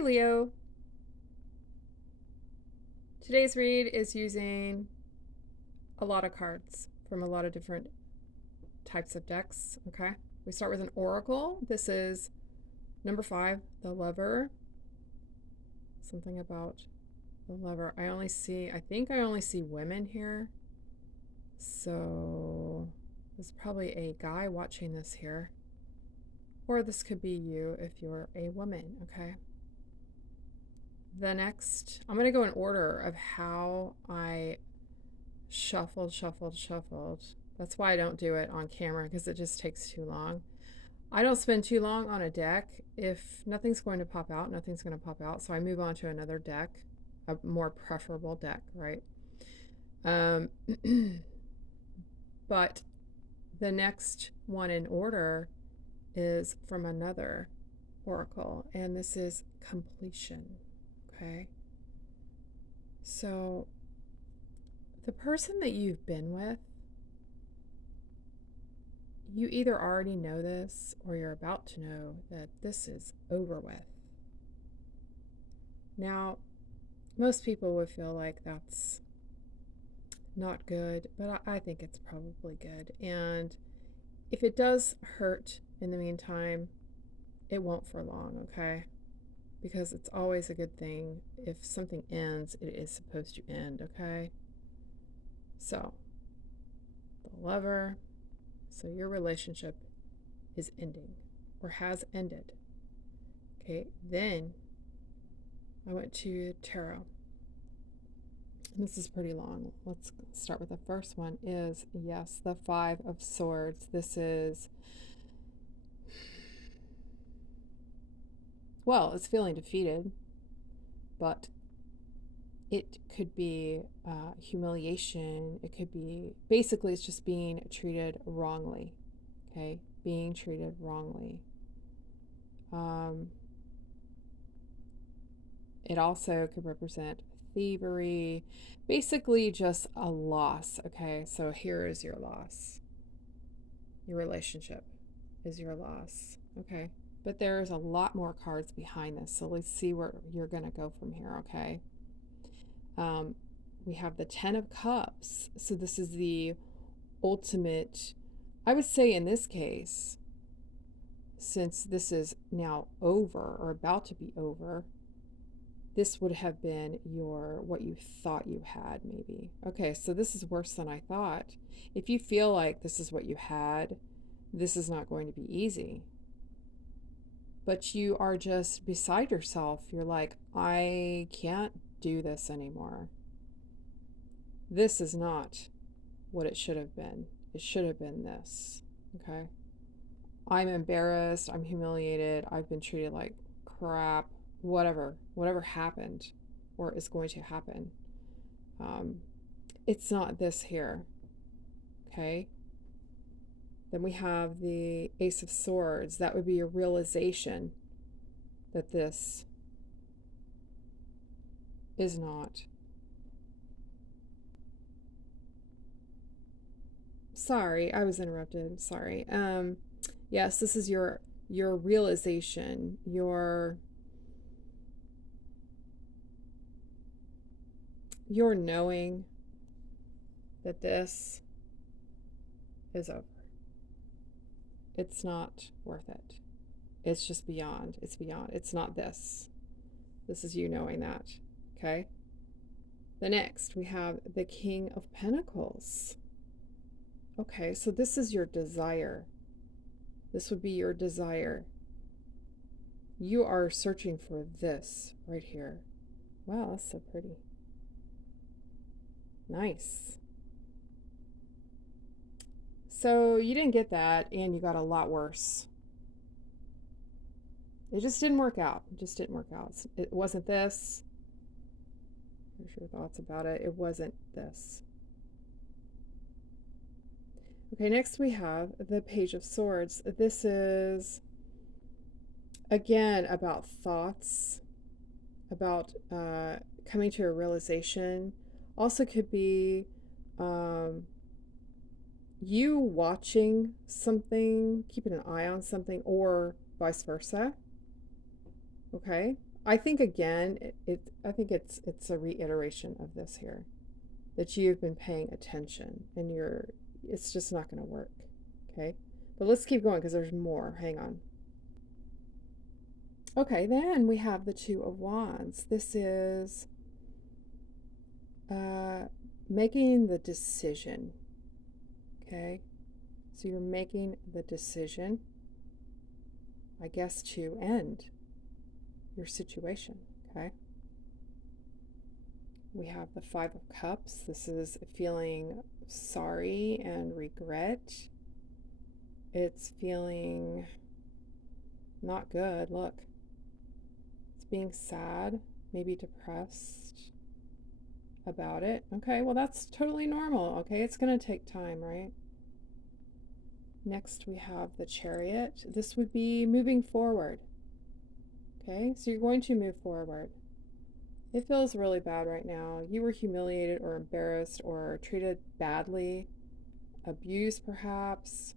Hey Leo, today's read is using a lot of cards from a lot of different types of decks, okay? We start with an oracle. This is number 5, the Lover. Something about the Lover. I think I only see women here. So there's probably a guy watching this here. Or this could be you if you're a woman, okay? The next, I'm going to go in order of how I shuffled. That's why I don't do it on camera, because it just takes too long. I don't spend too long on a deck. If nothing's going to pop out, nothing's going to pop out. So I move on to another deck, a more preferable deck, right? But the next one in order is from another oracle, and this is completion, okay? So the person that you've been with, you either already know this or you're about to know that this is over with. Now, most people would feel like that's not good, but I think it's probably good. And if it does hurt in the meantime, it won't for long, okay? Because it's always a good thing. If something ends, it is supposed to end, okay? So, the Lover. So your relationship is ending or has ended. Okay, then I went to tarot. And this is pretty long. Let's start with the first one is, yes, the 5 of Swords. This is, well, it's feeling defeated, but it could be humiliation. It could be, basically, it's just being treated wrongly. Okay, being treated wrongly. It also could represent thievery, basically just a loss. Okay, so here is your loss. Your relationship is your loss. Okay, but there's a lot more cards behind this, so let's see where you're going to go from here. Okay, we have the 10 of Cups. So this is the ultimate, I would say in this case, since this is now over or about to be over, this would have been what you thought you had, maybe. Okay, so this is worse than I thought. If you feel like this is what you had, this is not going to be easy. But you are just beside yourself. You're like, I can't do this anymore. This is not what it should have been. It should have been this. Okay? I'm embarrassed. I'm humiliated. I've been treated like crap. Whatever happened or is going to happen. It's not this here. Okay? Then we have the Ace of Swords. That would be a realization that this is not. Sorry, I was interrupted. Sorry. Yes, this is your realization, your knowing that this is over. It's not worth it. It's just beyond. It's beyond. It's not this. This is you knowing that. Okay? The next, we have the King of Pentacles. Okay, so this is your desire. This would be your desire. You are searching for this right here. Wow, that's so pretty. Nice. So you didn't get that, and you got a lot worse. It just didn't work out. It just didn't work out. It wasn't this. Here's your thoughts about it. It wasn't this. Okay, next we have the Page of Swords. This is, again, about thoughts, about coming to a realization. Also could be you watching something, keeping an eye on something, or vice versa. Okay, I think again, I think it's a reiteration of this here, that you've been paying attention and it's just not going to work. Okay. But let's keep going because there's more. Hang on. Okay, then we have the Two of Wands. This is uh, making the decision. Okay. So you're making the decision, I guess, to end your situation. Okay. We have the Five of Cups. This is feeling sorry and regret. It's feeling not good. Look, it's being sad, maybe depressed about it. Okay, well, that's totally normal. Okay, it's going to take time, right? Next, we have the Chariot. This would be moving forward. Okay, so you're going to move forward. It feels really bad right now. You were humiliated or embarrassed or treated badly, abused perhaps.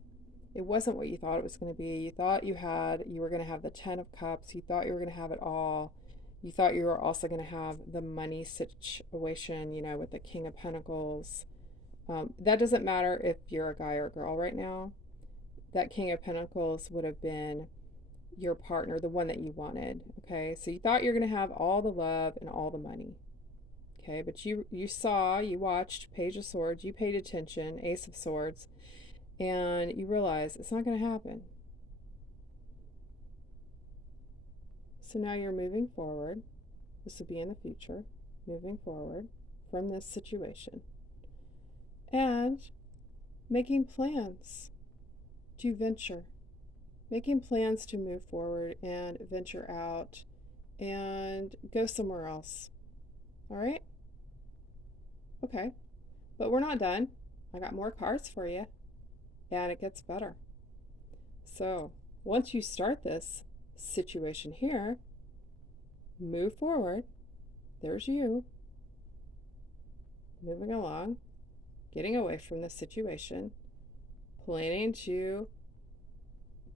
It wasn't what you thought it was going to be. You thought you were going to have the 10 of Cups. You thought you were going to have it all. You thought you were also going to have the money situation, with the King of Pentacles. That doesn't matter if you're a guy or a girl right now. That King of Pentacles would have been your partner, the one that you wanted. Okay, so you thought you were going to have all the love and all the money. Okay, but you watched Page of Swords, you paid attention, Ace of Swords, and you realize it's not going to happen. So now you're moving forward. This will be in the future, moving forward from this situation and making plans to venture, making plans to move forward and venture out and go somewhere else. All right? Okay. But we're not done. I got more cards for you, and it gets better. So once you start this situation here, move forward. There's you moving along, getting away from the situation, planning to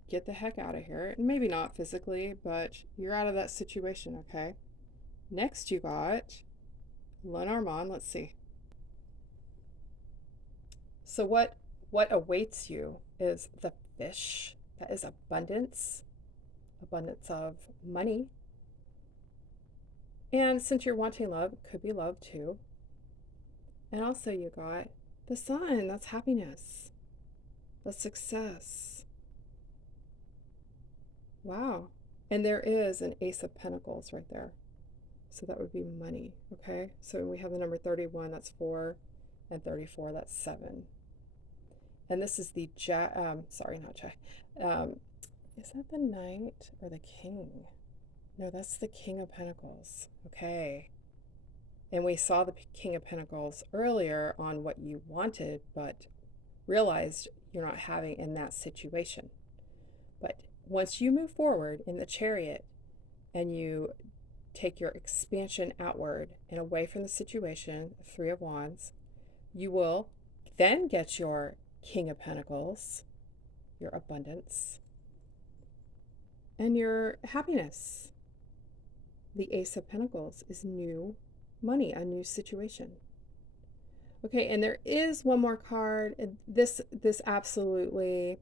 get the heck out of here. And maybe not physically, but you're out of that situation, okay? Next, you got Lenormand. Let's see. So what awaits you is the Fish. That is abundance of money. And since you're wanting love, it could be love too. And also you got the Sun. That's happiness. That's success. Wow. And there is an Ace of Pentacles right there. So that would be money. Okay. So we have the number 31. That's 4. And 34. That's 7. And this is the sorry, not Jack. Is that the Knight or the King? No, that's the King of Pentacles. Okay. And we saw the King of Pentacles earlier on what you wanted, but realized you're not having in that situation. But once you move forward in the Chariot and you take your expansion outward and away from the situation, 3 of Wands, you will then get your King of Pentacles, your abundance, and your happiness. The Ace of Pentacles is new money, a new situation. Okay, and there is one more card. This absolutely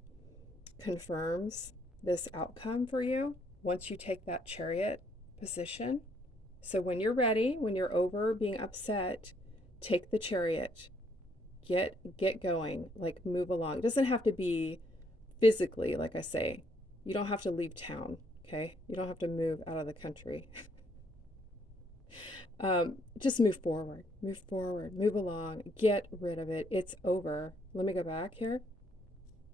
confirms this outcome for you once you take that Chariot position. So when you're ready, when you're over being upset, take the Chariot. Get going, like move along. It doesn't have to be physically, like I say. You don't have to leave town, okay? You don't have to move out of the country. Just move forward, move along, get rid of it. It's over. Let me go back here.